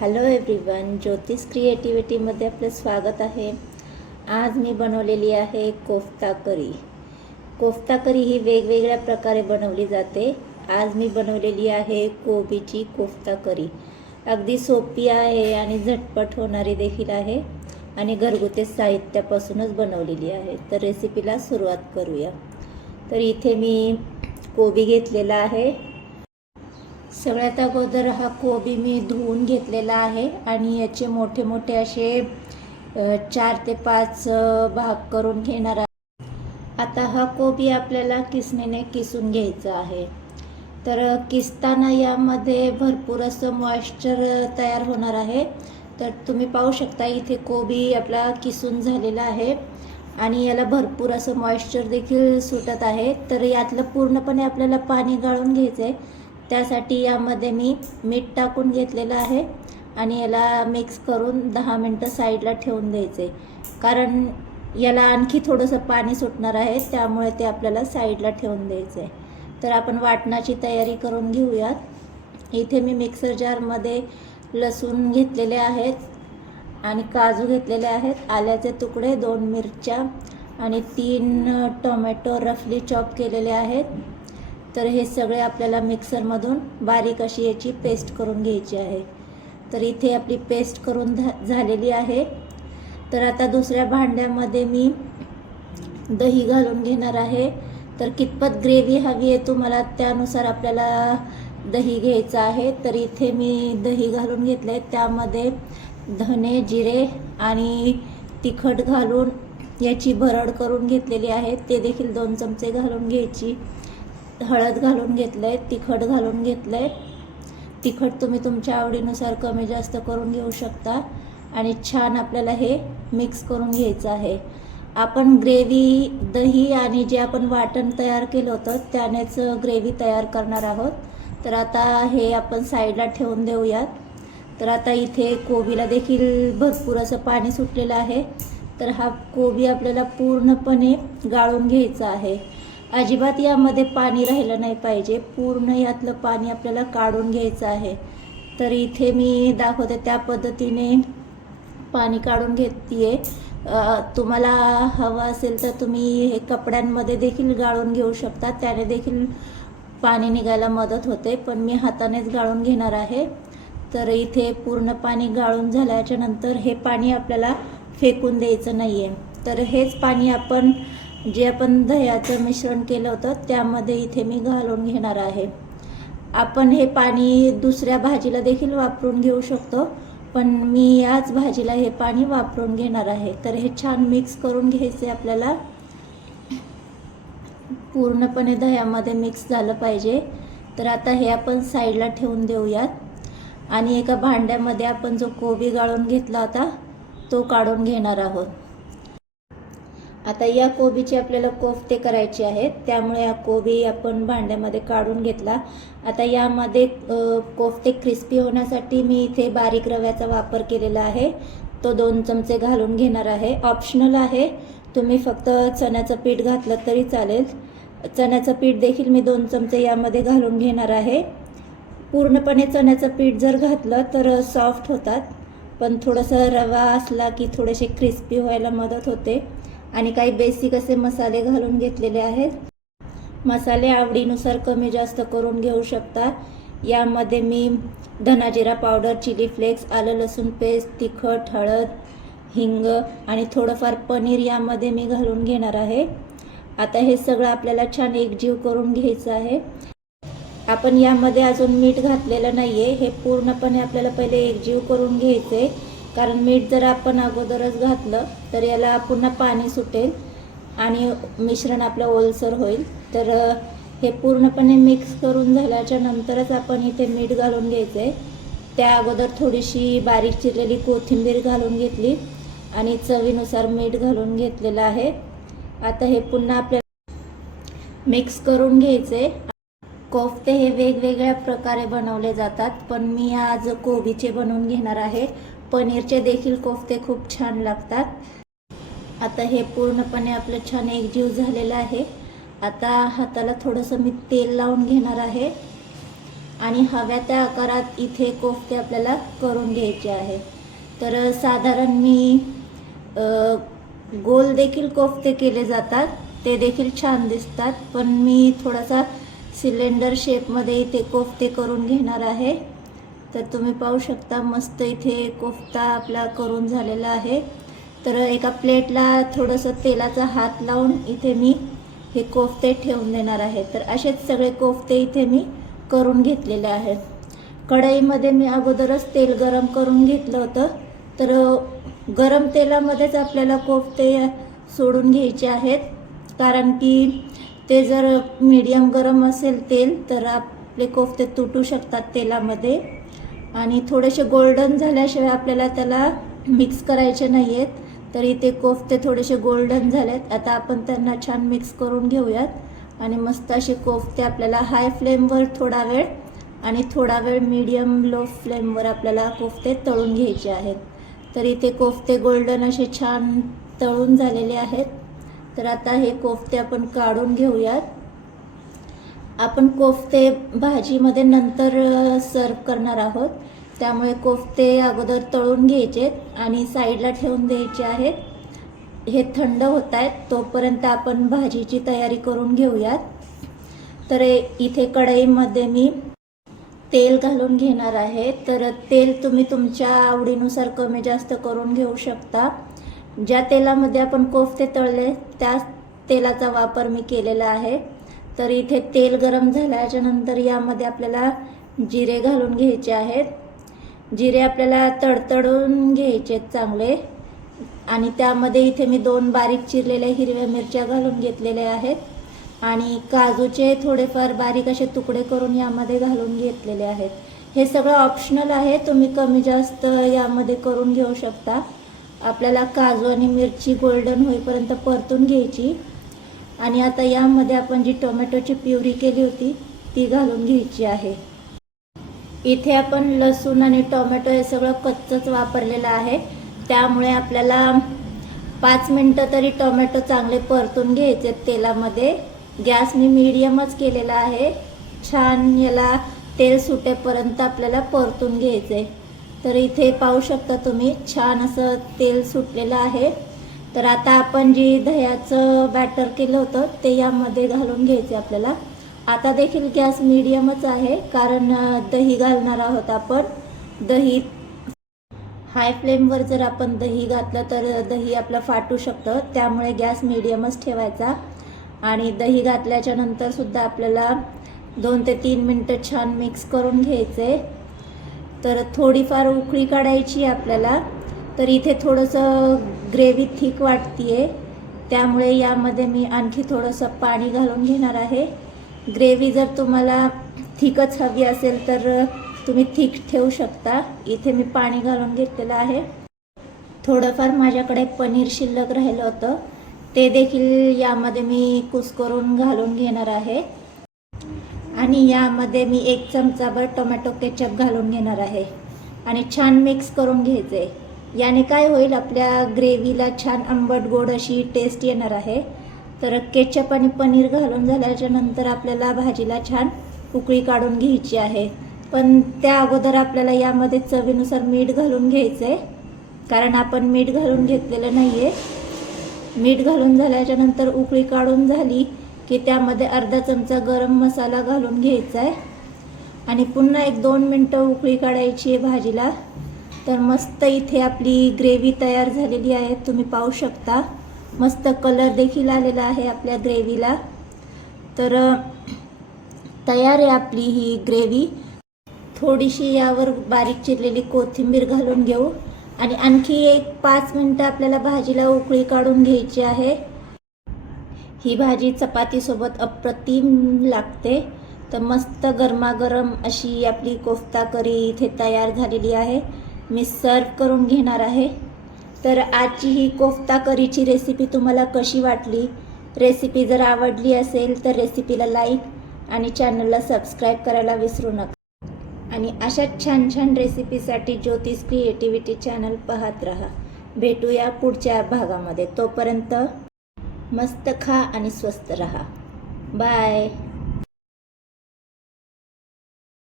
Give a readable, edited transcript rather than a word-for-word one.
Hello everyone, ज्योतिष क्रिएटिव्हिटीमध्ये आपलं स्वागत आहे। आज मी बनवलेली आहे कोफ्ता करी। कोफ्ता करी ही वेगवेगळ्या प्रकारे बनवली जाते। आज मी बनवलेली आहे कोबीची कोफ्ता करी। अगदी सोपी आहे आणि झटपट होणारी देखील आहे आणि घरगुती साहित्यापासूनच बनवलेली आहे। तर रेसिपीला सुरुवात करूया। तर इथे मी कोबी घेतलेला आहे। सगळ्यात अगोदर हा कोबी मी धुवून घेतलेला आहे आणि याचे मोठे मोठे असे 4 ते 5 भाग करून घेणार आहे। आता हा कोबी आपल्याला किसणीने किसून घ्यायचा आहे। तर किसताना यामध्ये भरपूर असं मॉइश्चर तयार होणार आहे। तर तुम्ही पाहू शकता इथे कोबी आपला किसून झालेला आहे आणि याला भरपूर असं मॉइश्चर देखील सुटत आहे। तर यातलं पूर्णपणे आपल्याला पाणी गाळून घ्यायचं आहे। त्यासाठी यामध्ये मी मीठ टाकून घेतलेलं आहे आणि याला मिक्स करून 10 मिनिटं साईडला ठेवून द्यायचे, कारण याला आणखी थोडंसं पाणी सुटणार आहे, त्यामुळे ते आपल्याला साईडला ठेवून द्यायचे। तर आपण वाटणाची तयारी करून घेऊयात। इथे मी मिक्सर जारमध्ये लसूण घेतलेले आहेत आणि काजू घेतलेले आहेत, आल्याचे तुकडे, 2 मिरच्या आणि 3 टोमॅटो रफली चॉप केलेले आहेत। तर हे सगळे आपल्याला मिक्सरमधून बारीक अशी याची पेस्ट करून घ्यायची आहे। तर इथे आपली पेस्ट करून झालेली आहे। तर आता दुसऱ्या भांड्यामध्ये मी दही घालून घेणार आहे। तर कितपत ग्रेव्ही हवी आहे तुम्हाला त्यानुसार आपल्याला दही घ्यायचं आहे। तर इथे मी दही घालून घेतले, त्यामध्ये धने, जिरे आणि तिखट घालून याची भरड करून घेतलेली आहे, ते देखील 2 चमचे घालून घ्यायची। हळद घालून घेतलंय, तिखट घालून घेतलंय। तिखट तुम्ही तुमच्या आवडीनुसार कमी जास्त करून घेऊ शकता आणि छान आपल्याला हे मिक्स करून घ्यायचं आहे। आपण ग्रेव्ही, दही आणि जे आपण वाटण तयार केलं होतं त्यानेच ग्रेव्ही तयार करणार आहोत। तर आता हे आपण साईडला ठेवून देऊयात। तर आता इथे कोबीला देखील भरपूर असं पाणी सुटलेलं आहे। तर हा कोबी आपल्याला पूर्णपणे गाळून घ्यायचा आहे। अजिबात यामध्ये पाणी राहिलं नाही पाहिजे, पूर्ण यातलं पाणी आपल्याला काढून घ्यायचं आहे। तर इथे मी दाखवते त्या पद्धतीने पाणी काढून घेतेय। तुम्हाला हवं असेल तर तुम्ही हे कपड्यांमध्ये देखील गाळून घेऊ शकता, त्याने देखील पाणी निघायला मदत होते, पण मी हातानेच गाळून घेणार आहे। तर इथे पूर्ण पाणी गाळून झाल्याच्या नंतर हे पाणी आपल्याला फेकून द्यायचं नाही आहे। तर हेच पाणी आपण जे आपण दह्याचं मिश्रण केलं होतं त्यामध्ये इथे मी घालून घेणार आहे। आपण हे पाणी दुसऱ्या भाजीला देखील वापरून घेऊ शकतो, पण मी याच भाजीला हे पाणी वापरून घेणार आहे। तर हे छान मिक्स करून घ्यायचे आपल्याला, पूर्णपणे दह्यामध्ये मिक्स झालं पाहिजे। तर आता हे आपण साईडला ठेवून देऊयात आणि एका भांड्यामध्ये आपण जो कोबी गाळून घेतला होता तो काढून घेणार आहोत। आता या कोबीचे आपल्याला कोफ्ते करायचे आहेत, त्यामुळे हा कोबी आपण भांड्यामध्ये काढून घेतला। आता यामध्ये कोफ्ते क्रिस्पी होण्यासाठी मी इथे बारीक रव्याचा वापर केलेला आहे, तो 2 चमचे घालून घेणार आहे। ऑप्शनल आहे, तुम्ही फक्त चण्याचं पीठ घातलं तरी चालेल। चण्याचं पीठ देखील मी 2 चमचे यामध्ये घालून घेणार आहे। पूर्णपणे चण्याचं पीठ जर घातलं तर सॉफ्ट होतात, पण थोडंसं रवा असला की थोडेसे क्रिस्पी व्हायला मदत होते। आणि काही बेसिक असे मसाले घालून घेतलेले आहेत। मसाले आवडीनुसार कमी जास्त करून घेऊ शकता। यामध्ये मी धना जिरा पावडर, चिली फ्लेक्स, आलं लसूण पेस्ट, तिखट, हळद, हिंग आणि थोडंफार पनीर यामध्ये मी घालून घेणार आहे। आता हे सगळं आपल्याला छान एकजीव करून घ्यायचं आहे। आपण यामध्ये अजून मीठ घातलेलं नाही आहे, हे पूर्णपणे आपल्याला पहिले एकजीव करून घ्यायचं आहे, कारण मीठ जर आपण अगोदरच घातलं तर याला पुन्हा पाणी सुटेल आणि मिश्रण आपलं ओलसर होईल। तर हे पूर्णपणे मिक्स करून झाल्याच्या नंतरच आपण इथे मीठ घालून घ्यायचं आहे। त्या अगोदर थोडीशी बारीक चिरलेली कोथिंबीर घालून घेतली आणि चवीनुसार मीठ घालून घेतलेलं आहे। आता हे पुन्हा आपल्याला मिक्स करून घ्यायचे। कोफ्ते हे वेगवेगळ्या प्रकारे बनवले जातात, पण मी आज कोबीचे बनवून घेणार आहे। पनीरचे देखील कोफ्ते खूप छान लागतात। आता हे पूर्णपणे आपलं छान एकजीव झालेलं आहे। आता हाताला थोडंसं मी तेल लावून घेणार आहे आणि हव्या त्या आकारात इथे कोफ्ते आपल्याला करून घ्यायचे आहे। तर साधारण मी गोल देखील कोफ्ते केले जातात, ते देखील छान दिसतात, पण मी थोडासा सिलेंडर शेपमध्ये इथे कोफ्ते करून घेणार आहे। तर तुम्ही पाहू शकता मस्त इथे कोफ्ता आपला करून झालेला आहे। तर एका प्लेटला थोडंसं तेलाचा हात लावून इथे मी हे कोफ्ते ठेवून देणार आहे। तर असेच सगळे कोफ्ते इथे मी करून घेतलेले आहेत। कढईमध्ये मी अगोदरच तेल गरम करून घेतलं होतं। तर गरम तेलामध्येच आपल्याला कोफ्ते सोडून घ्यायचे आहेत, कारण की ते जर मीडियम गरम असेल तेल तर आपले कोफ्ते तुटू शकतात तेलामध्ये, आणि थोडेसे गोल्डन झाल्याशिवाय आपल्याला त्याला मिक्स करायचे नाही आहेत। तर इथे कोफ्ते थोडेसे गोल्डन झालेत, आता आपण त्यांना छान मिक्स करून घेऊयात आणि मस्त असे कोफ्ते आपल्याला हाय फ्लेमवर थोडा वेळ आणि थोडा वेळ मीडियम लो फ्लेमवर आपल्याला कोफ्ते तळून घ्यायचे आहेत। तर इथे कोफ्ते गोल्डन असे छान तळून झालेले आहेत। तर आता हे कोफ्ते आपण काढून घेऊयात। आपण कोफ्ते भाजीमध्ये नंतर सर्व करणार आहोत, त्यामुळे कोफ्ते अगोदर तळून घ्यायचे आणि साईडला ठेवून द्यायचे आहेत। हे थंड होत आहेत, तोपर्यंत आपण भाजीची तयारी करून घेऊयात। तर इथे कढईमध्ये मी तेल घालून घेणार आहे। तर तेल तुम्ही तुमच्या आवडीनुसार कमी जास्त करून घेऊ शकता। ज्या तेलामध्ये आपण कोफ्ते तळले त्याच तेलाचा वापर मी केलेला आहे। तर इथे तेल गरम झाल्याच्या नंतर यामध्ये आपल्याला जिरे घालून घ्यायचे आहेत। जिरे आपल्याला तडतडून घ्यायचे चांगले, आणि त्यामध्ये इथे मी 2 बारीक चिरलेल्या हिरव्या मिरच्या घालून घेतलेल्या आहेत, आणि काजूचे थोडेफार बारीक असे तुकडे करून यामध्ये घालून घेतलेले आहेत। हे सगळं ऑप्शनल आहे, तुम्ही कमी जास्त यामध्ये करून घेऊ शकता। आपल्याला काजू आणि मिरची गोल्डन होईपर्यंत परतून घ्यायची, आणि आता यामध्ये आपण जी टोमॅटोची प्युरी केली होती ती घालून घ्यायची आहे। इथे आपण लसूण आणि टोमॅटो हे सगळं कच्चंच वापरलेलं आहे, त्यामुळे आपल्याला 5 मिनिटं तरी टोमॅटो चांगले परतून घ्यायचे तेलामध्ये। गॅस मी मीडियमच केलेला आहे, छान याला तेल सुटेपर्यंत आपल्याला परतून घ्यायचे। तर इथे पाहू शकता तुम्ही छान असं तेल सुटलेलं आहे। तर आता आपण जी दह्याचं बॅटर केलं होतं ते यामध्ये घालून घ्यायचे आपल्याला। आता देखील गॅस मीडियमच आहे, कारण दही घालणार आहोत आपण। दही हाय फ्लेमवर जर आपण दही घातलं तर दही आपलं फाटू शकतं, त्यामुळे गॅस मीडियमच ठेवायचा। आणि दही घातल्याच्या नंतर सुद्धा आपल्याला 2 ते 3 मिनिटं छान मिक्स करून घ्यायचे। तर थोडीफार उकळी काढायची आपल्याला। तर इथे थोडंसं ग्रेव्ही थिक वाटतीये, त्यामुळे यामध्ये मी आणखी थोडंसं पाणी घालून घेणार आहे। ग्रेव्ही जर तुम्हाला थिकच हवी असेल तर तुम्ही थिक ठेवू शकता। इथे मी पाणी घालून घेतलेलं आहे। थोडंफार माझ्याकडे पनीर शिल्लक राहिलं होतं, ते देखील यामध्ये मी कुस्करून घालून घेणार आहे, आणि यामध्ये मी 1 चमचाभर टोमॅटो केचप घालून घेणार आहे आणि छान मिक्स करून घ्यायचे। याने काय होईल, आपल्या ग्रेव्हीला छान आंबट गोड अशी टेस्ट येणार आहे। तर केचप आणि पनीर घालून झाल्याच्या नंतर आपल्याला भाजीला छान उकळी काढून घ्यायची आहे, पण त्या अगोदर आपल्याला यामध्ये चवीनुसार मीठ घालून घ्यायचं आहे, कारण आपण मीठ घालून घेतलेलं नाही आहे। मीठ घालून झाल्याच्या नंतर उकळी काढून झाली की त्यामध्ये अर्धा चमचा गरम मसाला घालून घ्यायचा आहे, आणि पुन्हा 1-2 मिनिटं उकळी काढायची आहे भाजीला। तर मस्त इथे आपली ग्रेव्ही तयार झालेली आहे, तुम्ही पाहू शकता। मस्त कलर देखील आलेला आहे आपल्या ग्रेव्हीला। तर तयार आहे आपली ही ग्रेव्ही। थोडीशी यावर बारीक चिरलेली कोथिंबीर घालून घेऊ, आणि आणखी 5 मिनिटं आपल्याला भाजीला उकळी काढून घ्यायची आहे। ही भाजी चपातीसोबत अप्रतिम लागते। तर मस्त गरमागरम अशी आपली कोफ्ता करी इथे तयार झालेली आहे। मी सर्व करून घेणार आहे। तर आजची ही कोफ्ता करीची रेसिपी तुम्हाला कशी वाटली? रेसिपी जर आवडली असेल तर रेसिपीला लाईक आणि चॅनलला सबस्क्राईब करायला विसरू नका, आणि अशाच छान छान रेसिपीसाठी ज्योतिष क्रिएटिव्हिटी चॅनल पाहत राहा। भेटूया पुढच्या भागामध्ये, तोपर्यंत मस्त खा आणि स्वस्त रहा। बाय।